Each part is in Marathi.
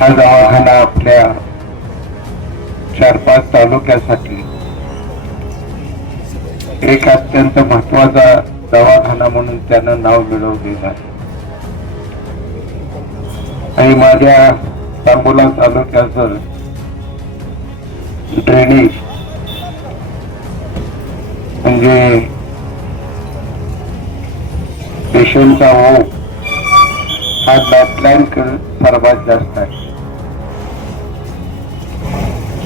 हा दवाखाना आपल्या चार पाच तालुक्यासाठी. एक अत्यंत महत्त्वाचा दवाखाना म्हणून त्यानं नाव मिळवलेलं आहे. आणि माझ्या सांगोला तालुक्याचं ड्रेनेज म्हणजे पेशंटचा ओप हा डॉटलाईन सर्वात जास्त आहे.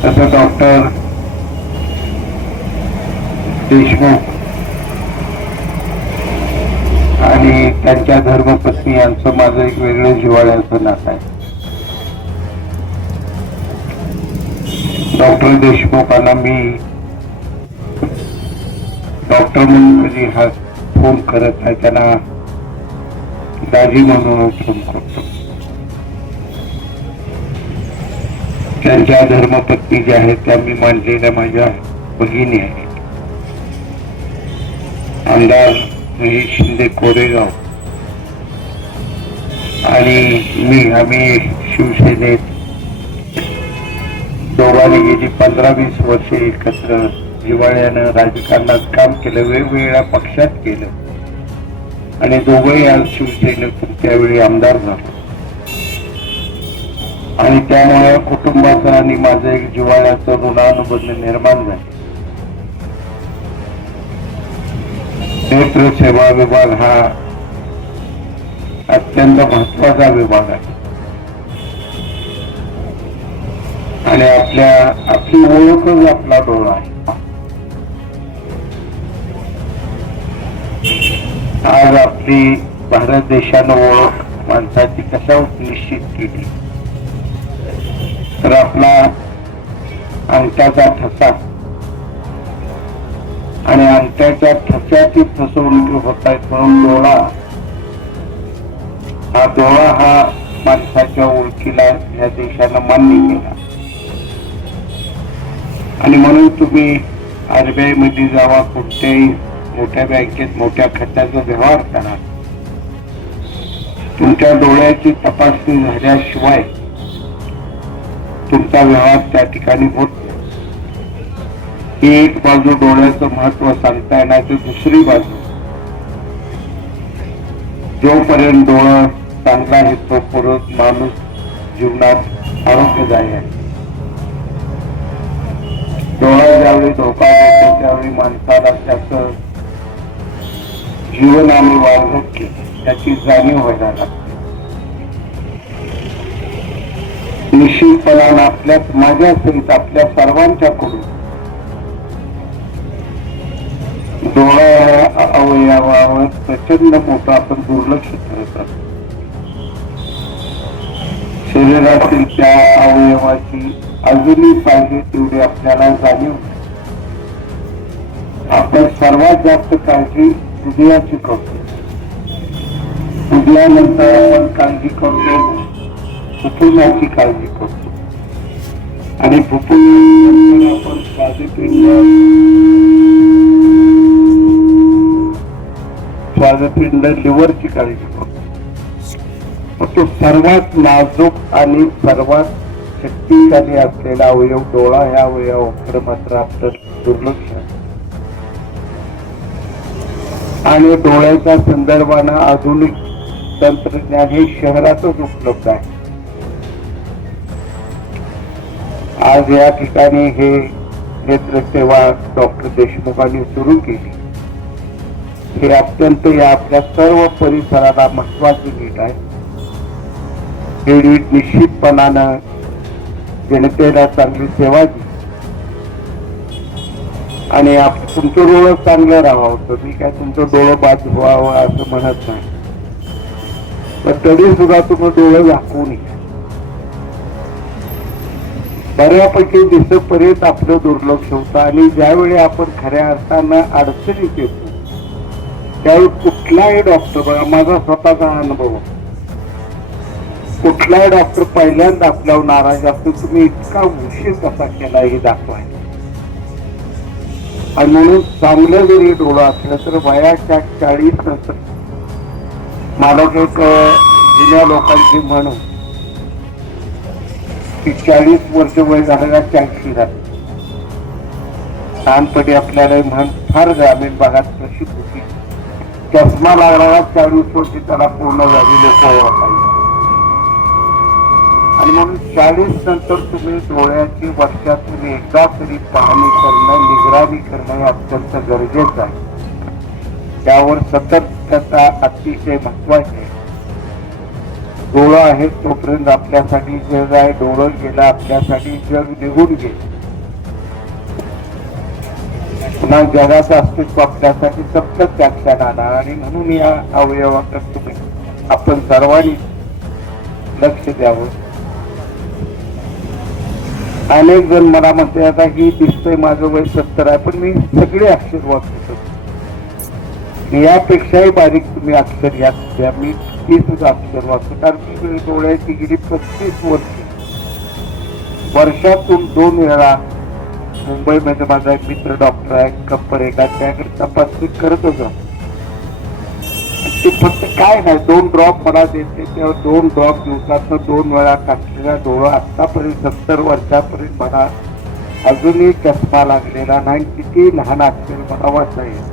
तसं डॉक्टर देशमुख आणि त्यांच्या धर्मपत्नी यांचं माझं एक वेगळं जिवाळ्याचं नातं आहे. डॉक्टर देशमुखांना मी डॉक्टर म्हणून कधी हा फोन करत आहे त्यांना दाजी म्हणून करतो त्यांच्या धर्मपत्नी ज्या आहेत त्या मी मानलेल्या माझ्या भगिनी आहेत. आमदार महेश शिंदे कोरेगाव. आणि मी आम्ही शिवसेनेत दोघांनी गेली पंधरा वीस वर्षे एकत्र जिवाळ्यानं राजकारणात काम केलं वेगवेगळ्या पक्षात केलं. आणि दोघंही आज शिवसेनेचे त्यावेळी आमदार झालो. आणि त्यामुळे कुटुंबाचं आणि माझं एक जिवाळ्याचं ऋणानुबंध निर्माण झाले. नेत्र सेवा विभाग हा अत्यंत महत्त्वाचा विभाग आहे. आणि आपल्या आपली ओळखच आपला डोळा आहे. आज आपली भारत देशानं ओळख माणसाची कशा निश्चित केली? तर आपला अंगठ्याचा ठसा आणि अंगठ्याच्या ठस्याची फसवणूक होत आहेत म्हणून डोळा हा डोळा हा माणसाच्या ओळखीला या देशानं मान्य केला. आणि म्हणून तुम्ही आरबीआयमध्ये जावा कोणत्याही मोठ्या बँकेत मोठ्या खात्याचा व्यवहार करा तुमच्या डोळ्याची तपासणी झाल्याशिवाय तुमचा व्यवहार त्या ठिकाणी होत ही एक बाजू डोळ्याचं महत्त्व सांगता येण्याची दुसरी बाजू. जोपर्यंत डोळा चांगला आहे तोपर्यंत माणूस जीवनात आरोग्यदायी आहे. डोळा ज्यावेळी धोका देतो त्यावेळी माणसाला त्याचं जीवन आणि वार्धक्य याची जाणीव व्हायला लागते निश्चितपणानं आपल्या माझ्या सहित आपल्या सर्वांच्याकडून डोळा या अवयवावर प्रचंड मोठं आपण दुर्लक्ष करत असतो शरीरातील त्या अवयवाची अजूनही पाहिजे तेवढी आपल्याला जाणीव आपण सर्वात जास्त काळजी हृदयाची करतो हृदयानंतर आपण काळजी करतो फुफ्फुसाची काळजी करतो आणि फुफ्फुस आपण स्वादपिंड स्वादपिंड लिव्हरची काळजी करतो तो सर्वात नाजूक आणि सर्वात शक्तिशाली असलेला अवयव डोळा ह्या अवयवाकडे मात्र आपलं दुर्लक्ष आणि डोळ्याच्या संदर्भानं आधुनिक तंत्रज्ञान हे शहरातच उपलब्ध आहे. आज या ठिकाणी हे नेत्र सेवा डॉक्टर देशमुखांनी सुरू केली. हे अत्यंत या आपल्या सर्व परिसराला महत्वाची नीट आहे. हे नीट निश्चितपणानं जनतेला चांगली सेवा दिली आणि तुमचं डोळं चांगलं राहावं तर मी काय तुमचं डोळं बाद व्हावं असं म्हणत नाही. पण तरी सुद्धा तुम्ही डोळं दाखवू नये बऱ्यापैकी दिसपर्यंत आपलं दुर्लक्ष होतं. आणि ज्यावेळी आपण खऱ्या अर्थानं अडचणीत येतो त्यावेळी कुठलाही डॉक्टर बघा माझा स्वतःचा अनुभव कुठलाही डॉक्टर पहिल्यांदा आपल्यावर नाराज असतो तुम्ही इतका उशीर कसा केला हे दाखवायला? आणि म्हणून चांगलं जरी डोळं असलं तर वयाच्या चाळीस नंतर. मला एक जुन्या लोकांची म्हण की चाळीस वर्ष वय झालेला का चाळीशी झालं लहानपणी आपल्याला म्हण फार ग्रामीण भागात प्रसिद्ध होती. चष्मा लागणारा चाळीस वर्षी त्याला पूर्ण झाली लोक ओळखायचे आणि म्हणून चाळीस नंतर तुम्ही डोळ्याची वर्षातून एकदा तरी पाहणी करणं निगराणी करणं हे अत्यंत गरजेचं आहे. त्यावर सतर्कता अतिशय महत्वाची आहे. डोळं आहे तोपर्यंत आपल्यासाठी जग आहे डोळं गेलं आपल्यासाठी जग निघून गेलं. पुन्हा जगाचं अस्तित्व आपल्यासाठी सतत त्याक्षात आला आणि म्हणून या अवयवाकडे तुम्ही आपण सर्वांनी लक्ष द्यावं. अनेक जण मला म्हणते आता ही दिसतंय माझं वय सत्तर आहे पण मी सगळे अक्षर वाचतो. यापेक्षाही बारीक तुम्ही अक्षर यात द्या. मी ती सुद्धा अक्षर वाचतो. कारण मी डोळ्याची गेली पस्तीस वर्ष वर्षातून दोन वेळा मुंबईमध्ये माझा एक मित्र डॉक्टर आहे कप्पर एका त्याकडे तपासणी करत होता ते फक्त काय नाही दोन ड्रॉप मला देते तेव्हा दोन ड्रॉप दिवसात दोन वेळा टाकलेला डोळा आतापर्यंत सत्तर वर्षापर्यंत मला अजूनही चष्मा लागलेला नाही किती लहान अक्षर मला वाचता येईल